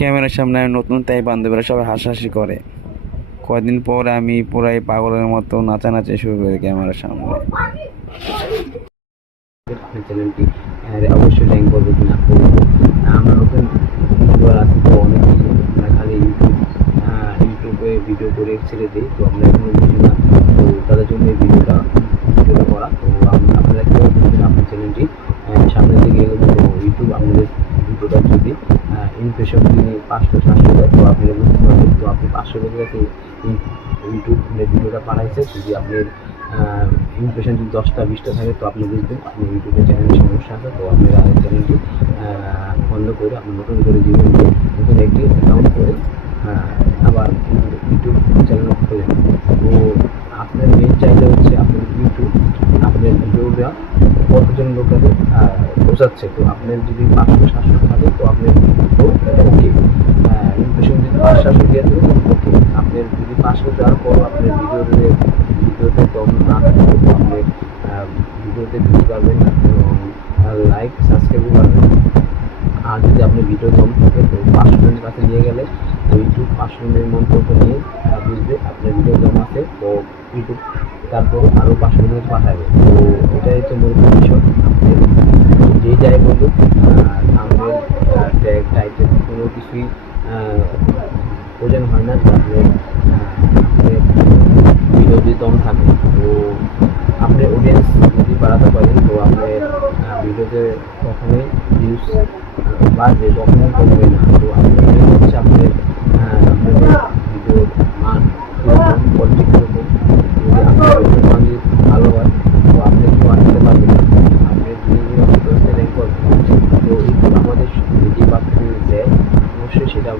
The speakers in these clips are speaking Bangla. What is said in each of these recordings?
ক্যামেরার সামনে আমি নতুন, তাই বান্ধবীরা সবাই হাসাহাসি করে। কয়দিন পর আমি পুরাই পাগলের মতো নাচানাচি শুরু করি ক্যামেরার সামনে। আপনার চ্যানেলটি অবশ্যই র্যাঙ্ক করবে কিনা। তো আমরা নতুন ইউটিউবার আছি, তো অনেকেই আমরা খালি ইউটিউবে ভিডিও করে ছেড়ে দিই, তো আমরা এখনো বুঝি না। তো তাদের জন্য এই ভিডিওটা করা। তো আপনারা কেউ বুঝবেন আপনার চ্যানেলটি সামনের দিকে এগোবে। তো ইউটিউব আপনাদের ভিডিওটা যদি ইমপ্রেশন দিয়ে 500-700 দেয়, তো আপনি বুঝতে পারবেন। তো আপনি 500 লোকের কাছে ইউটিউব ভিডিওটা বানাইছে, যদি আপনার ইমপ্রেশন যদি 10টা-20টা থাকে, তো আপনি বুঝবেন আপনি ইউটিউবের চ্যানেলের সমস্যা আছে। তো আপনারা চ্যানেলটি বন্ধ করে আপনি নতুন করে জীবন দিয়ে নতুন একটি অ্যাকাউন্ট করে আবার ইউটিউব চ্যানেল খোলেন। তো আপনার মেন চাইলে হচ্ছে আপনার ইউটিউব আপনার ভিডিওটা কতজন লোকেদের পৌঁছাচ্ছে। তো আপনার যদি 500-700 থাকে, তো আপনার ওকে ইমপ্রেশন যদি 500-700 দিয়ে দেবেন, ওকে। আপনার যদি 500 দেওয়ার পর আপনার ভিডিওতে কম না থাকে, তো আপনি ভিডিওতে ভিউ পাবেন না এবং লাইক সাবস্ক্রাইবও পাবেন। আর যদি আপনি ভিডিও কম থাকে, তো 500 জনের কাছে নিয়ে গেলে তো ইউটিউব 500 জনের মন্তব্য নিয়ে বুঝবে আপনার ভিডিও কম আছে, তো ইউটিউব তারপর আরও 500 জনের পাঠাবে। তো এটাই হচ্ছে মূল বিষয়। আপনি যেই যাই বলুন, আমাদের ট্যাগ টাইটেল কোনো কিছুই প্রয়োজন হয় না। যে আপনার ভিডিও যদি দম থাকে, তো আপনি অডিয়েন্স যদি বাড়াতে পারেন, তো আপনার ভিডিওতে কখনোই ভিউজ বাড়বে, কখনোই কমবে না। তো আপনি হচ্ছে আপনাদের ভিডিওর মান কীরকম, কোয়ালিটি কীরকম। যদি আপনার ভিডিওর মান যদি ভালো হয়, তো আপনি একটু আনতে পারবেন না। আপনি যদি র্যাঙ্ক করবেন, তো একটু আমাদের যে বাড়তে দেয়, অবশ্যই সেটা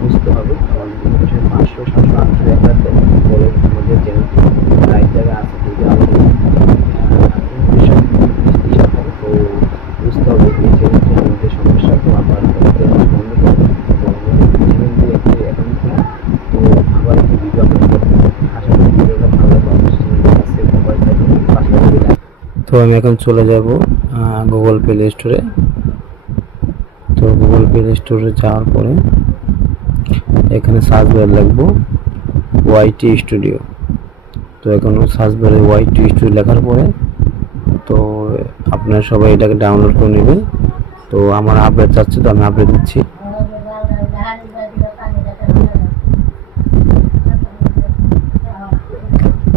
বুঝতে হবে। কারণ 500-700-800 একটা বলে আমাদের চ্যানেলটি রাইট জায়গায় আছে। যদি আমাদের ইমপ্রেশন থাকে, তো বুঝতে হবে এই চ্যানেলটি আমাদের সমস্যা। তো আবার বন্ধ করবে, তো আমাদের চ্যানেল দিয়ে একটি অ্যাকাউন্ট খুলে তো আবার একটি ভিডিও আপলোড করবে। আশা করি ভিডিওটা ভালো লাগবে। আজকে মোবাইল থাকবে পাশে। তো আমি এখন চলে যাব গুগল প্লে স্টোরে। তো গুগল প্লে স্টোরে যাওয়ার পরে এখানে সার্চ বার লিখবো ওয়াইটি স্টুডিও। তো এখন সার্চ বারে ওয়াইটি স্টুডিও লেখার পরে তো আপনারা সবাই এটাকে ডাউনলোড করে নেবেন। তো আমার আপডেট চাচ্ছে, তো আমি আপডেট দিচ্ছি।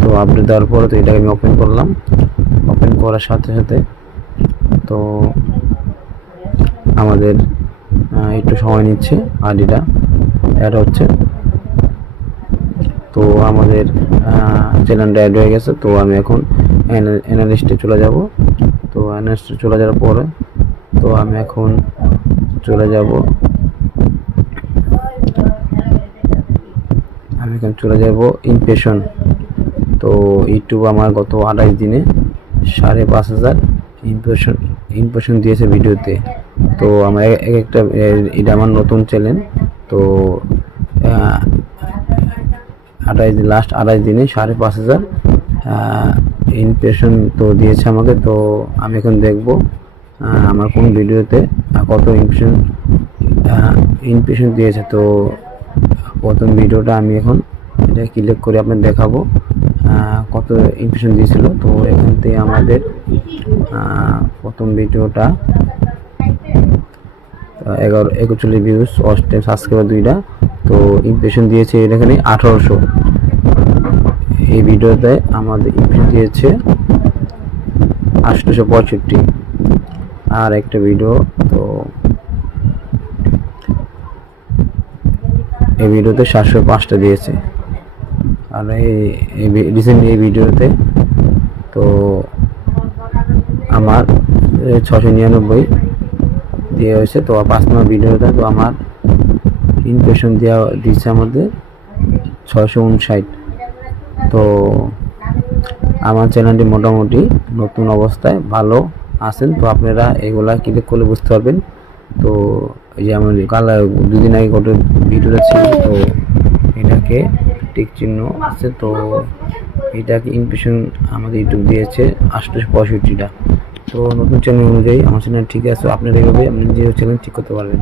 তো আপডেট দেওয়ার পরে তো এটাকে আমি ওপেন করলাম। ওপেন করার সাথে সাথে তো আমাদের একটু সময় নিচ্ছে আইডিটা অ্যাড হচ্ছে। তো আমাদের চ্যানেলটা অ্যাড হয়ে গেছে। তো আমি এখন অ্যানালিস্টে চলে যাব। তো অ্যানালিস্টে চলে যাওয়ার পরে তো আমি এখন চলে যাব ইমপ্রেশন। তো ইউটিউব আমার গত 28 দিনে 5,500 ইমপ্রেশন দিয়েছে ভিডিওতে। তো আমার একটা এটা আমার নতুন চ্যানেল। তো লাস্ট 28 দিনে 5,500 ইমপ্রেশন তো দিয়েছে আমাকে। তো আমি এখন দেখব আমার কোন ভিডিওতে কত ইমপ্রেশন দিয়েছে। তো প্রথম ভিডিওটা আমি এখন এটা ক্লিক করে আপনাদের দেখাবো কত ইমপ্রেশন দিয়েছিল। তো এখান থেকে আমাদের প্রথম ভিডিওটা 41 ভিউজ, 8 সাবস্ক্রাইবার 2টা। তো ইমপ্রেশন দিয়েছে এখানে 1800। এই ভিডিওতে আমাদের ইমপ্রেশন দিয়েছে 865। আর একটা ভিডিও, তো এই ভিডিওতে 705টা দিয়েছে। আর এই রিসেন্টলি এই ভিডিওতে তো আমার 699 দেওয়া হয়েছে। তো 5 নম্বর ভিডিওটা তো আমার ইমপ্রেশন দিচ্ছে আমাদের 659। তো আমার চ্যানেলটি মোটামুটি নতুন অবস্থায় ভালো আছেন। তো আপনারা এগুলা ক্লিক করলে বুঝতে পারবেন। তো এই যে আমার কালার 2 দিন আগে গত ভিডিওটা ছিল, তো এটাকে টিক চিহ্ন আছে। তো এটাকে ইমপ্রেশন আমাদের ইউটিউব দিয়েছে 865টা। তো নতুন চ্যানেল অনুযায়ী আমার চ্যানেল ঠিক আছে। আপনারা এইভাবে আপনি নিজের চ্যানেল ঠিক করতে পারবেন।